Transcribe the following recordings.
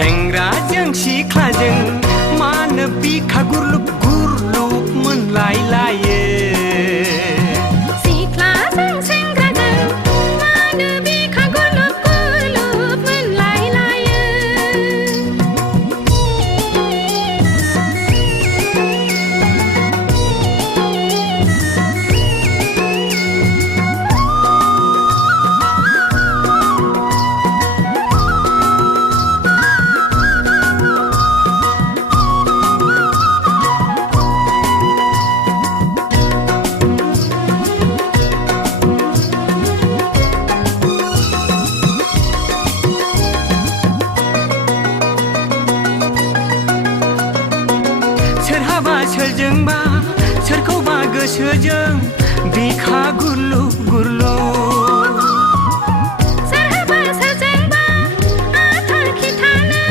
सेंग्राजों सिख्लाजों मानो बिखा गुरलुब गुरलुब मोनलायलायो सिख्लाजों सेंग्राजों मानो बिखा गुरलुब गुरलुब मोनलायलायो सोरजोंबा सोरखौबा गोसोजों बिखा गुरलुब गुरलुब सोरहाबा सोरजोंबा आथार खिथानो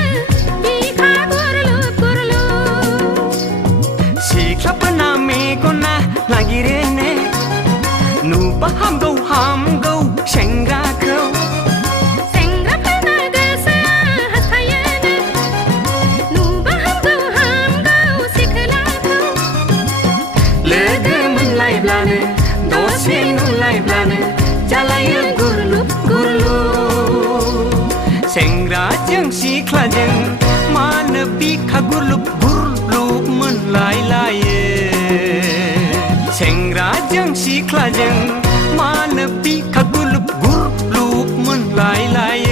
बिखा गुरलुब गुरलुब सिख्लाफोरना मेगना नागिरेने नुबा हामगौ सेंग्राखौ सेंग्राफोरना गोसोआ हास्थायोनो नुबा हामगौ सिख्लाखौ लोगो मोनलायब्लानो दसे नुलायब्लानो जालायो गुरलुब गुरलुब सेंग्राजों सिख्लाजों मानो बिखा गुरलुब गुरलुब मोनलायलायो सेंग्राजों सिख्लाजों मानो बिखा गुरलुब गुरलुब मोनलायलायो